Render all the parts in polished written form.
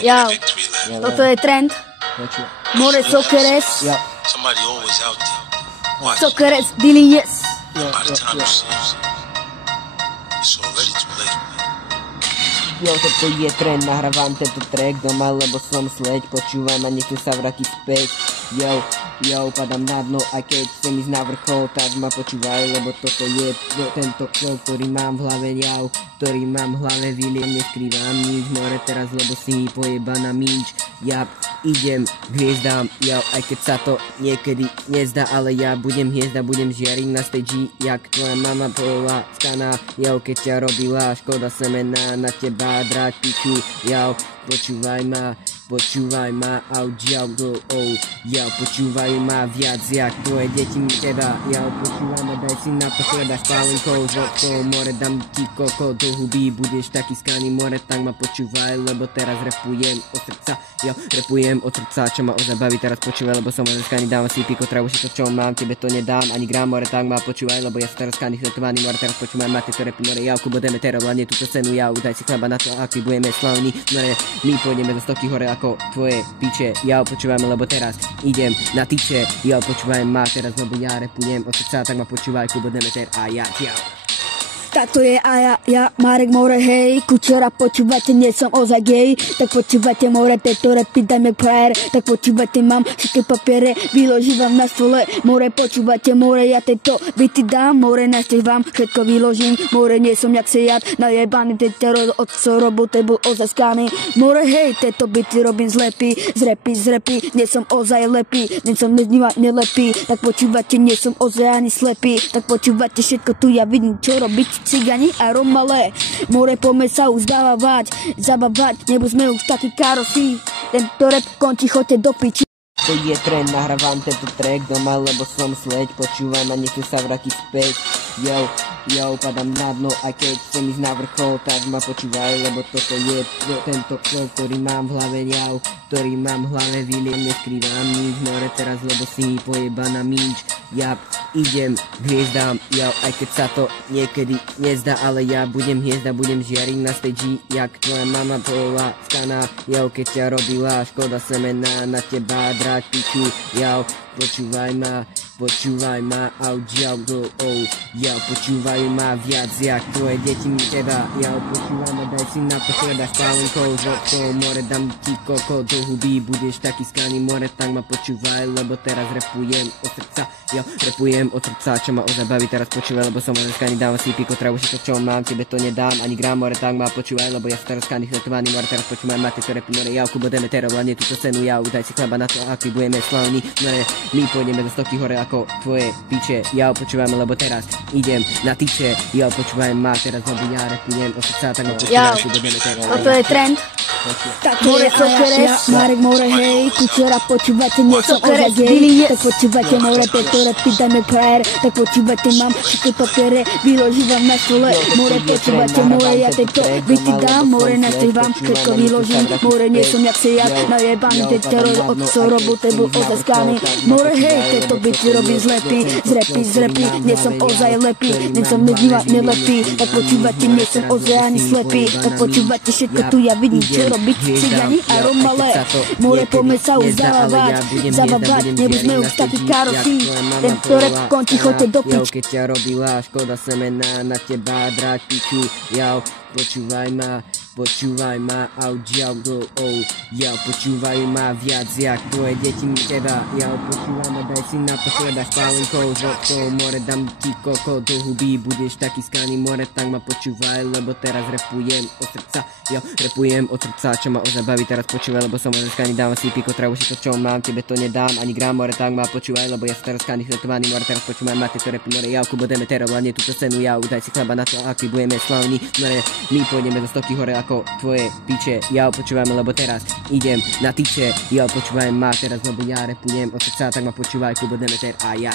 Jau, toto je trend. More Sokeres. Sokeres, Dili, yes. Jo, toto je trend, nahrávam tento track doma, lebo som sleď, počúvam a nechcem sa vrátiť späť. Jo, padám na dno, aj keď chcem ísť na vrchol, tak ma počúvaj, lebo toto je tento flow, ktorý mám v hlave, ktorý mám v hlave, vyliem, neskrývam nič, more teraz, lebo si mi pojeba na míč. Ja idem k hviezdám, aj keď sa to niekedy nezdá, ale ja budem hviezda, budem žiariť na stage, jak tvoja mama bola skaná, keď ťa robila škoda semena na teba drať piču, počúvaj ma, počúvaj ma viac, jak tvoje deti mi teba, počúvaj ma, daj si na to chlebaš pálinkou, vodkou, more dám ti koko do huby, budeš taký skaný, more, tak ma počúvaj, lebo teraz repujem od srdca, repujem od srdca, čo ma ozabaví, teraz počúvaj, lebo som skaný, dávam si piko, travu si to, čo mám, tebe to nedám, ani gram, more, tak ma počúvaj, lebo ja som teraz skaný, chletovaný, more, teraz počúvaj, máte to repy, more, Kubo Demeter, hlavne túto scénu, daj si chleba na to, aký budeme slavní, more, my pôjdeme do stoky hore ako tvoje piče, počúvame, lebo teraz idem na tyče, počúvaj ma teraz, lebo ja repujem od srdca, tak ma počúvaj, Kubo Demeter a ja. Tak to je a ja, Marek More, hej, Kučera, počúvate, nie som ozaj gej, tak počúvate, more, tieto repy, dajme prayer, tak počúvate, mám všetky papiere, vyložím vám na stole, more, počúvate, more, ja tieto byty dám, more, naštiež vám, všetko vyložím, more, nie som jak sejat, najebaný, tieto odco robote bol ozaj skány, more, hej, tieto byty robím z repy, nie som ozaj lepý, nie som nelepý, tak počúvate, nie som ozaj ani slepý, tak počúvate, všetko tu ja vidím, čo robiť, cigani a romale, more, poďme sa už zabávať, nebudeme už takí karosi, tento rap končí, choďte do piči. To je trend, nahrávam tento track doma, lebo som sleď, počúvam a nechcem sa vrátiť späť. Padám na dno, aj keď chcem ísť na vrchol, tak ma počúvaj, lebo toto je tento flow, ktorý mám v hlave, ktorý mám v hlave, vyliem, neskrývam nič, more teraz, lebo si mi pojeba na míč. Ja idem k hviezdám, aj keď sa to niekedy nezdá, ale ja budem hviezda, budem žiariť na stage, jak tvoja mama bola skaná, keď ťa robila škoda semena na teba drať piču, počúvaj ma, počúvaj ma viac, jak tvoje deti mi teba, počúvaj ma, daj si na to chlebaš pálinkou, vodkou, more, dám ti koko do huby, budeš taký skaný, more, tak ma počúvaj, lebo teraz repujem od srdca, repujem od srdca, čo ma ozabaví, teraz počúvaj, lebo som skaný, dávam si piko, travu si to, čo mám, tebe to nedám, ani gram, more, tak ma počúvaj, lebo ja som teraz skaný, chletovaný, more, teraz počúvaj, máte to repy, more, Kubo Demeter, hlavne túto scénu, daj si chleba na to, aký budeme slavní, more, my pôjdeme do stoky hore ako tvoje piče, počúvame, lebo teraz idem na tyče, počúvaj ma teraz, lebo ja repujem od srdca, tak ma počúvaj, Kubo Demeter. Toto je trend. Tak more Sokeres, Marek More, hej, Kučera, počúvate, nie som ozaj gej, tak počúvate, more, tieto repy, dajme prayer, tak počúvate, mám všetky papiere, vyložím vám na stole, more, počúvate, more, ja tieto byty dám, more, naštiež vám, všetko vyložím, more, nie som jak sejat, najebaný, tieto odco robote bol ozaj skány, more, hej, tieto byty robím z repy, nie som ozaj lepý, nie som nelepý, tak počúvate, nie som ozaj ani slepý, tak počúvate, všetko tu ja vidím, čo robiť, cigani a romale, more, poďme sa už zabávať, nebudeme už takí karosi, tento rap končí, choďte do piči. Keď ťa robila škoda semena na teba drať piču, počúvaj ma, počúvaj ma viac, jak tvoje deti mi teba, počúvaj ma, daj si na to chlebaš pálinkou, vodkou, more, dám ti koko do huby, budeš taký skaný, more, tak ma počúvaj, lebo teraz repujem od srdca, repujem od srdca, čo ma ozabaví, teraz počúvaj, lebo som skaný, dávam si piko, travu si to, čo mám, tebe to nedám, ani gram, more, tak ma počúvaj, lebo ja som teraz skaný, chletovaný, more, teraz počúvaj, máte to repy, more, Kubo Demeter, hlavne túto scénu, daj si chleba na to, aký budeme slavní, more, my pôjdeme do stoky hore ako tvoje piče, počúvame, lebo teraz idem na tyče, počúvaj ma teraz, lebo ja repujem od srdca, tak ma počúvaj, Kubo Demeter a ja.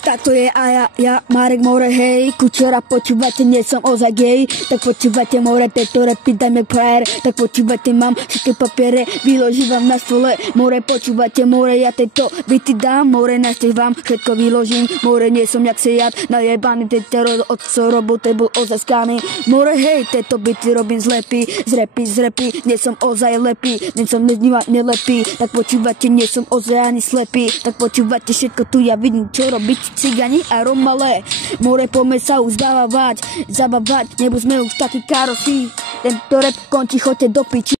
Tak to je a ja, Marek More, hej, Kučera, počúvate, nie som ozaj gej, tak počúvate more, tieto repy dajme prajer, tak počúvate, mám všetky papiere, vyložím vám na stole, more, počúvate, more, ja tieto byty dám, more, našte vám, všetko vyložím, more, nie som jak sejat, najebaný, tieto otco robote bol ozaj skány, more, hej, tieto byty robím z repy, nie som ozaj lepý, nie som nelepý, tak počúvate, nie som ozaj ani slepý, tak počúvate všetko tu, ja vidím, čo robiť, cigani a romale, more, poďme sa už zabávať, nebudeme už takí karosi, tento rap končí, choďte do piči.